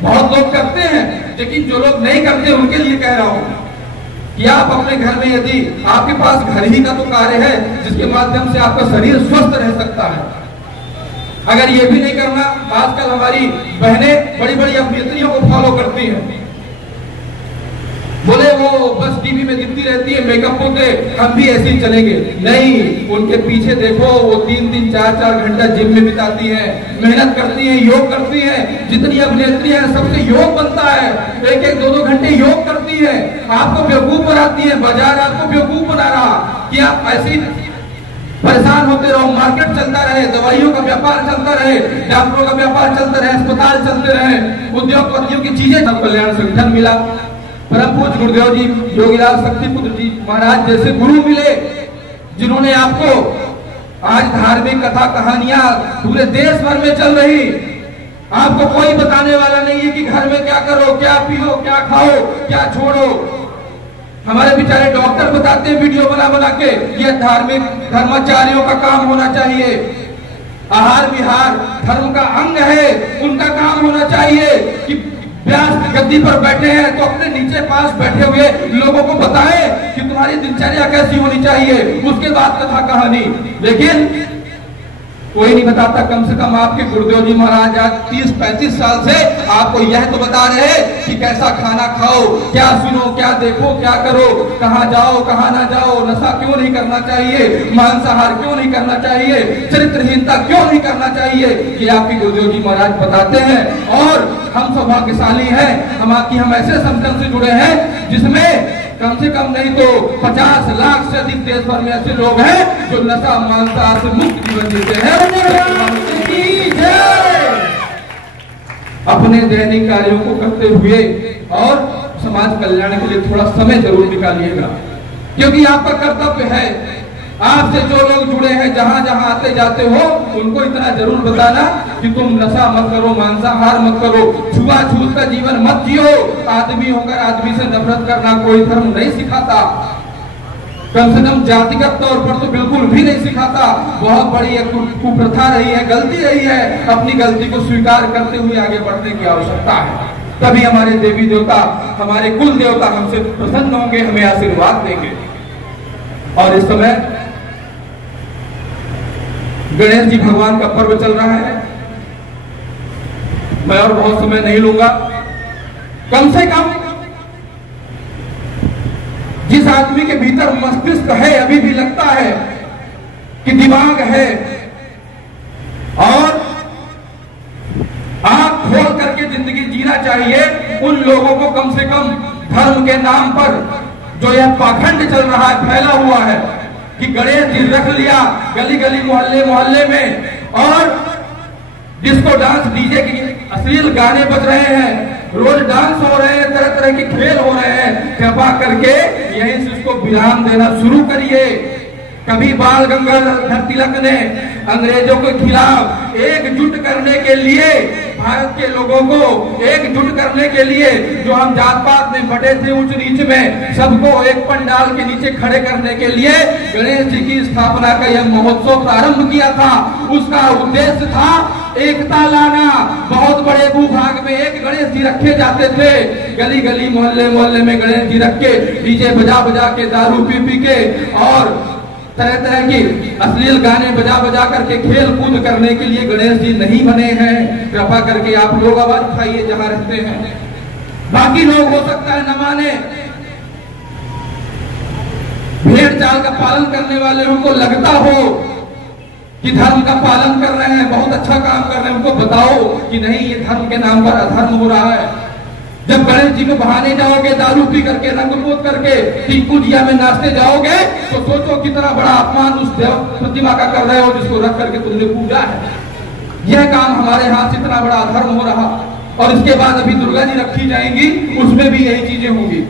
बहुत लोग करते हैं। लेकिन जो लोग नहीं करते उनके लिए कह रहा हूं कि आप अपने घर में, यदि आपके पास घर ही का तो कार्य है जिसके माध्यम से आपका शरीर स्वस्थ रह सकता है, अगर ये भी नहीं करना, आजकल हमारी बहनें बड़ी बड़ी अभिनेत्रियों को फॉलो करती हैं, बोले वो बस टीवी में दिखती रहती है, मेकअप होते, हम भी ऐसे ही चलेंगे। नहीं, उनके पीछे देखो, वो 3-3, 4-4 घंटा जिम में बिताती हैं, मेहनत करती हैं, योग करती हैं। जितनी अभिनेत्री हैं सबसे योग बनता है, 1-1, 2-2 घंटे योग करती है। आपको बेवकूफ बनाती है, बाजार आपको बेवकूफ बना रहा कि आप ऐसी परेशान होते रहो, मार्केट चलता रहे, दवाइयों का व्यापार चलता रहे, डॉक्टरों का व्यापार चलता रहे, अस्पताल चलते रहे, उद्योगपतियों की चीजें, सब कल्याण संगठन मिला। परम पूज्य गुरुदेव जी योगीराज शक्तिपुत्र जी महाराज जैसे गुरु मिले, जिन्होंने आपको आज धार्मिक कथा कहानियां पूरे देश भर में चल रही, आपको कोई बताने वाला नहीं है कि घर में क्या करो, क्या पियो, क्या खाओ, क्या छोड़ो। हमारे बेचारे डॉक्टर बताते हैं वीडियो बना बना के, ये धार्मिक धर्माचार्यों का काम होना चाहिए। आहार विहार धर्म का अंग है, उनका काम होना चाहिए कि व्यास गद्दी पर बैठे हैं तो अपने नीचे पास बैठे हुए लोगों को बताएं कि तुम्हारी दिनचर्या कैसी होनी चाहिए, उसके बाद कथा कहानी। लेकिन कोई नहीं बताता। कम से कम आपके गुरुदेव जी महाराज आज 30-35 साल से आपको यह तो बता रहे हैं कि कैसा खाना खाओ, क्या सुनो, क्या देखो, क्या करो, कहाँ जाओ, कहाँ ना जाओ, नशा क्यों नहीं करना चाहिए, मांसाहार क्यों नहीं करना चाहिए, चरित्रहीनता क्यों नहीं करना चाहिए, ये आपके गुरुदेव जी महाराज बताते हैं। और हम सौभाग्यशाली हैं, हम ऐसे संगठन से जुड़े हैं जिसमें कम से कम नहीं तो 50 लाख से अधिक देश भर में ऐसे लोग हैं जो नशा मांसाहार से मुक्त जीवन जीते हैं। अपने दैनिक कार्यों को करते हुए और समाज कल्याण के लिए थोड़ा समय जरूर निकालिएगा, क्योंकि आपका कर्तव्य है। आपसे जो लोग जुड़े हैं, जहां जहां आते जाते हो, उनको इतना जरूर बताना कि तुम नशा मत करो, मांसाहार मत करो, छुआछूत का जीवन मत जियो। आदमी होकर आदमी से नफरत करना कोई धर्म नहीं सिखाता, कम से कम जातिगत तौर पर तो बिल्कुल भी नहीं सिखाता। बहुत बड़ी एक कुप्रथा रही है, गलती रही है। अपनी गलती को स्वीकार करते हुए आगे बढ़ने की आवश्यकता है, तभी हमारे देवी देवता, हमारे कुल देवता हमसे प्रसन्न होंगे, हमें आशीर्वाद देंगे। और इस समय गणेश जी भगवान का पर्व चल रहा है, मैं और बहुत समय नहीं लूंगा। कम से कम जिस आदमी के भीतर मस्तिष्क है, अभी भी लगता है कि दिमाग है और आंख खोल करके जिंदगी जीना चाहिए, उन लोगों को कम से कम धर्म के नाम पर जो यह पाखंड चल रहा है, फैला हुआ है कि गणेश जी रख लिया गली गली मोहल्ले मोहल्ले में, और डिस्को डांस, डीजे के अश्लील गाने बज रहे हैं, रोज डांस हो रहे हैं, तरह तरह के खेल हो रहे हैं। कृपा करके यहीं से उसको विराम देना शुरू करिए। कभी बाल गंगाधर तिलक ने अंग्रेजों के खिलाफ एकजुट करने के लिए, भारत के लोगों को एकजुट करने के लिए, जो हम जात पात में बटे थे ऊंच नीच में, सबको एक पंडाल के नीचे खड़े करने के लिए गणेश जी की स्थापना का यह महोत्सव प्रारंभ किया था। उसका उद्देश्य था एकता लाना। बहुत बड़े भूभाग में एक गणेश जी रखे जाते थे, गली गली मोहल्ले मोहल्ले में गणेश जी रख के, डीजे बजा बजा के, दारू पी पी के और तरह तरह की अश्लील गाने बजा बजा करके खेल कूद करने के लिए गणेश जी नहीं बने हैं। कृपा करके आप लोग आवाज उठाइए जहां रहते हैं। बाकी लोग हो सकता है न माने, भेड़ चाल का पालन करने वाले उनको लगता हो कि धर्म का पालन कर रहे हैं, बहुत अच्छा काम कर रहे हैं, उनको बताओ कि नहीं, ये धर्म के नाम पर अधर्म हो रहा है। जब गणेश जी को बहाने जाओगे, दारू पी करके, रंगपूत करके, टिंकू जिया में नाचते जाओगे, तो सोचो कितना बड़ा अपमान उस देव प्रतिमा का कर रहे हो जिसको रख करके तुमने पूजा है। यह काम हमारे हाथ से इतना बड़ा अधर्म हो रहा, और इसके बाद अभी दुर्गा जी रखी जाएंगी, उसमें भी यही चीजें होंगी।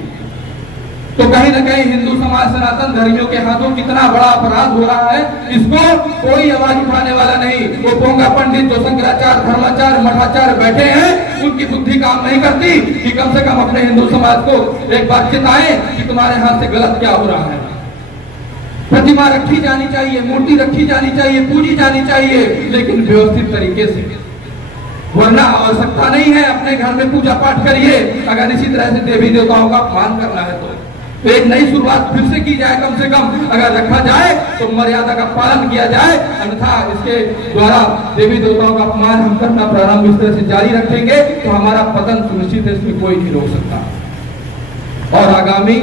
तो कहीं ना कहीं हिंदू समाज, सनातन धर्मियों के हाथों कितना बड़ा अपराध हो रहा है, इसको कोई आवाज उठाने वाला नहीं। वो पोंगा पंडित जो शंकराचार्य, धर्माचार्य, मठाचार्य बैठे हैं, उनकी बुद्धि काम नहीं करती कि कम से कम अपने हिंदू समाज को एक बार चेताएं कि तुम्हारे हाथ से गलत क्या हो रहा है। प्रतिमा रखी जानी चाहिए, मूर्ति रखी जानी चाहिए, पूजी जानी चाहिए, लेकिन व्यवस्थित तरीके से, वरना आवश्यकता नहीं है। अपने घर में पूजा पाठ करिए, अगर इसी तरह से देवी देवताओं का अपमान करना है तो एक नई शुरुआत फिर से की जाए। कम से कम अगर रखा जाए तो मर्यादा का पालन किया जाए, अन्यथा इसके द्वारा देवी देवताओं का अपमान हम करना प्रारंभ इस तरह से जारी रखेंगे तो हमारा पतन सुनिश्चित है, इसमें कोई नहीं रोक सकता। और आगामी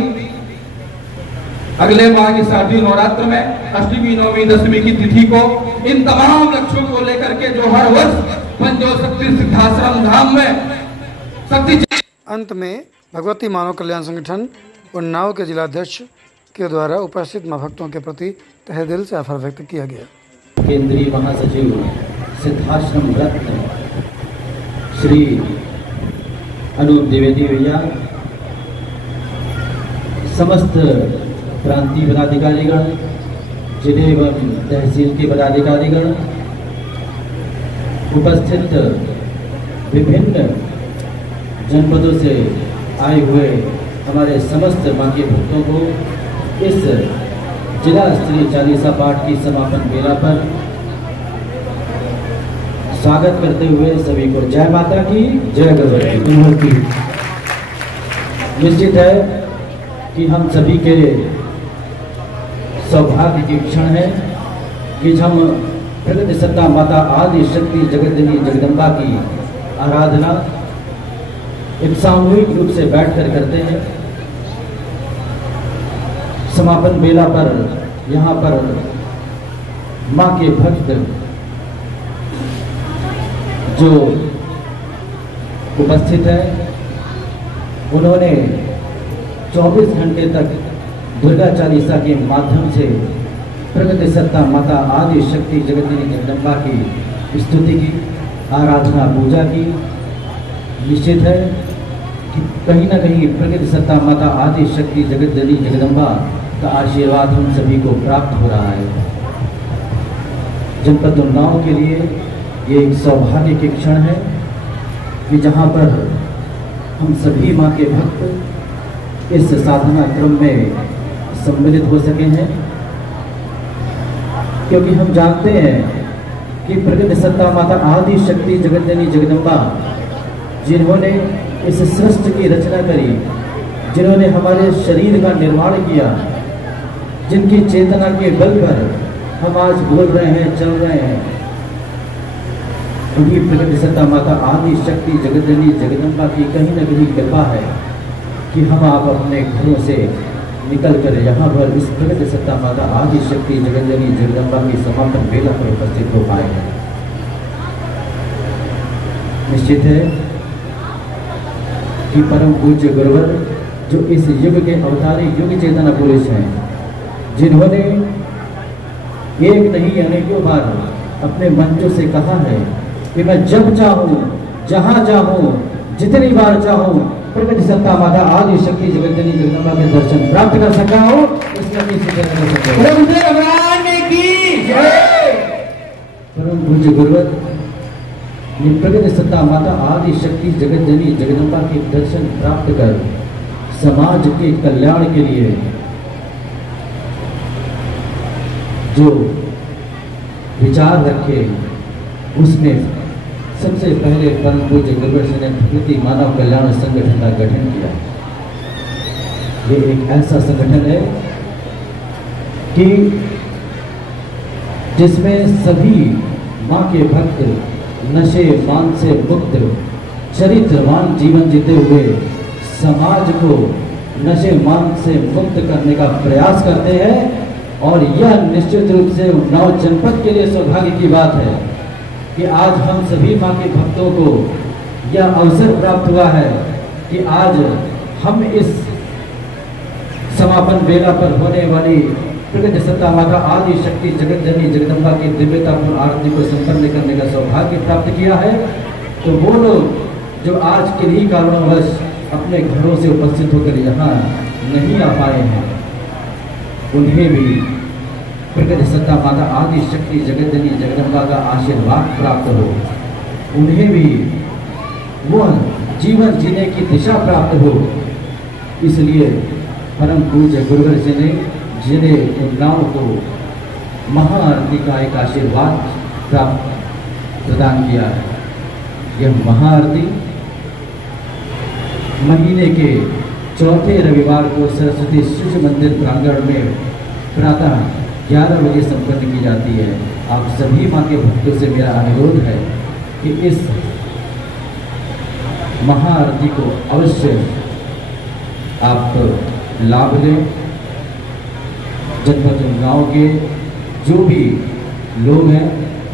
अगले माह की शारदीय नवरात्र में अष्टमी, नवमी, दशमी की तिथि को इन तमाम लक्ष्यों को लेकर के जो हर वर्ष पंचो शक्ति सिद्धाश्रम धाम में शक्ति। अंत में भगवती मानव कल्याण संगठन उन्नाव के जिलाध्यक्ष के द्वारा उपस्थित मां भक्तों के प्रति तहे दिल से आभार व्यक्त किया गया। केंद्रीय महासचिव सिद्धाश्रम रत्न श्री अनूप द्विवेदी भैया, समस्त प्रांतीय पदाधिकारीगण, जिले एवं तहसील के पदाधिकारीगण, उपस्थित विभिन्न जनपदों से आए हुए हमारे समस्त मां के भक्तों को इस जिला स्तरीय चालीसा पाठ की समापन मेला पर स्वागत करते हुए सभी को जय माता की, जय गौरव की। निश्चित है कि हम सभी के सौभाग्य की क्षण है कि हम प्रकृति सत्ता माता आदि शक्ति जगतजननी जगदम्बा की आराधना एक सामूहिक रूप से बैठकर करते हैं। समापन मेला पर यहाँ पर माँ के भक्त जो उपस्थित है, उन्होंने 24 घंटे तक दुर्गा चालीसा के माध्यम से प्रकृति सत्ता माता आदि शक्ति जगतजननी जगदम्बा की स्तुति की, आराधना पूजा की। निश्चित है कि कहीं ना कहीं प्रकृति सत्ता माता आदि शक्ति जगतजननी जगदम्बा का आशीर्वाद हम सभी को प्राप्त हो रहा है। जनपद उन्नाव के लिए ये एक सौभाग्य की क्षण है कि जहाँ पर हम सभी माँ के भक्त इस साधना क्रम में सम्मिलित हो सके हैं, क्योंकि हम जानते हैं कि प्रकृति सत्ता माता आदि शक्ति जगतजननी जगदम्बा जिन्होंने इस सृष्टि की रचना करी, जिन्होंने हमारे शरीर का निर्माण किया, जिनकी चेतना के बल पर हम आज बोल रहे हैं, चल रहे हैं, उन्हीं प्रकृति सत्ता माता आदि शक्ति जगतजननी जगदम्बा की कहीं न कहीं कृपा है कि हम आप अपने घरों से निकल कर यहाँ पर इस प्रकृति सत्ता माता आदि शक्ति जगतजननी जगदम्बा की समापन मेला पर उपस्थित हो पाए हैं। निश्चित है कि परम पूज्य गुरुवर जो इस युग के अवतारी युग चेतना पुरुष हैं, जिन्होंने एक नहीं अनेकों बार अपने मंचों से कहा है कि मैं जब चाहूं, जहां चाहूं, जितनी बार चाहूं प्रकृति सत्ता माता आदि शक्ति जगतजननी जगदम्बा के दर्शन प्राप्त कर सका हूं। परम पूज्य गुरुवर प्रकृति सत्ता माता आदि शक्ति जगतजननी जगदम्बा के दर्शन प्राप्त कर समाज के कल्याण के लिए जो विचार रखे, उसमें सबसे पहले परम पूज्य गुरुवर जी ने प्रकृति मानव कल्याण संगठन का गठन किया। ये एक ऐसा संगठन है कि जिसमें सभी माँ के भक्त नशे मान से मुक्त चरित्रवान जीवन जीते हुए समाज को नशे मान से मुक्त करने का प्रयास करते हैं। और यह निश्चित रूप से उन्नाव जनपद के लिए सौभाग्य की बात है कि आज हम सभी माँ के भक्तों को यह अवसर प्राप्त हुआ है कि आज हम इस समापन मेला पर होने वाली प्रकृति सत्ता माता आदि शक्ति जगतजननी जगदम्बा की दिव्यतापूर्ण आरती को संपन्न करने का सौभाग्य प्राप्त किया है। तो वो लोग जो आज के ही कारणवश अपने घरों से उपस्थित होकर यहाँ नहीं आ पाए हैं, उन्हें भी प्रकृति सत्ता माता आदि शक्ति जगतजननी जगदम्बा का आशीर्वाद प्राप्त हो, उन्हें भी वह जीवन जीने की दिशा प्राप्त हो। इसलिए परम पूज्य गुरुवर जी ने जिन्हें उन्नाव को महाआरती का एक आशीर्वाद प्रदान किया है। यह महाआरती महीने के चौथे रविवार को सरस्वती शिशु मंदिर प्रांगण में प्रातः 11 बजे संपन्न की जाती है। आप सभी माँ के भक्तों से मेरा अनुरोध है कि इस महाआरती को अवश्य आप लाभ लें। जनपद उन्नाव के जो भी लोग हैं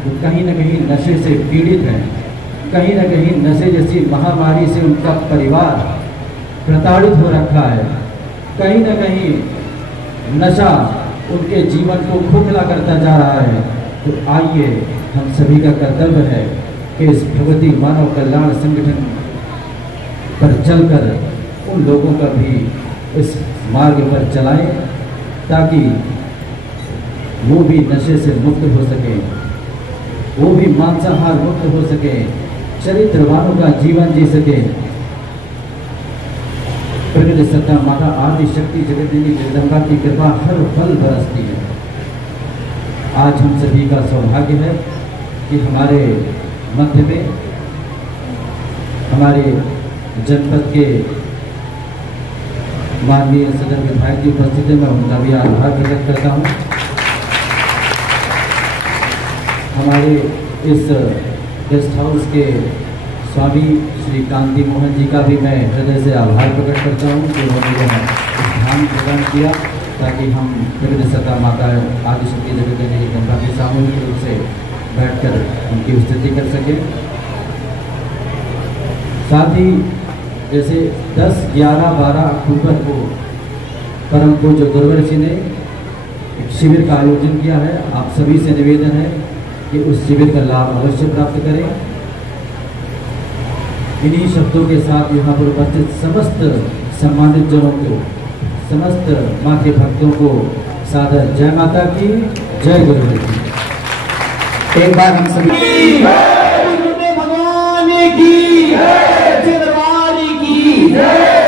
वो कहीं न कहीं नशे से पीड़ित हैं, कहीं न कहीं नशे जैसी महामारी से उनका परिवार प्रताड़ित हो रखा है, कहीं न कहीं नशा उनके जीवन को खोखला करता जा रहा है। तो आइए हम सभी का कर्तव्य है कि इस भगवती मानव कल्याण संगठन पर चलकर उन लोगों का भी इस मार्ग पर चलाएं, ताकि वो भी नशे से मुक्त हो सके, वो भी मांसाहार मुक्त हो सके, चरित्रवानों का जीवन जी सके। प्रकृति सत्ता माता आदि शक्ति जगतजननी जगदम्बा की कृपा हर पल बरसती है। आज हम सभी का सौभाग्य है कि हमारे मध्य में हमारे जनपद के माननीय सदन विधायक की उपस्थिति में उनका भी आभार प्रकट करता हूँ। हमारे इस गेस्ट हाउस के स्वामी श्री कांति मोहन जी का भी मैं हृदय से आभार प्रकट करता हूँ कि उन्होंने यह स्थान प्रदान किया ताकि हम प्रकृति सत्ता माता आदिशक्ति जगतजननी जगदम्बा की सामूहिक रूप से बैठकर उनकी स्तुति कर सकें। साथ ही जैसे 10, 11, 12 अक्टूबर को परम पूज्य गुरुवर ने एक शिविर का आयोजन किया है। आप सभी से निवेदन है कि उस शिविर का लाभ अवश्य प्राप्त करें। इन्हीं शब्दों के साथ यहाँ पर उपस्थित समस्त सम्मानित जनों को, समस्त माँ के भक्तों को सादर जय माता की, जय गुरुवर की। एक बार हम सभी भगवान की जय, जय।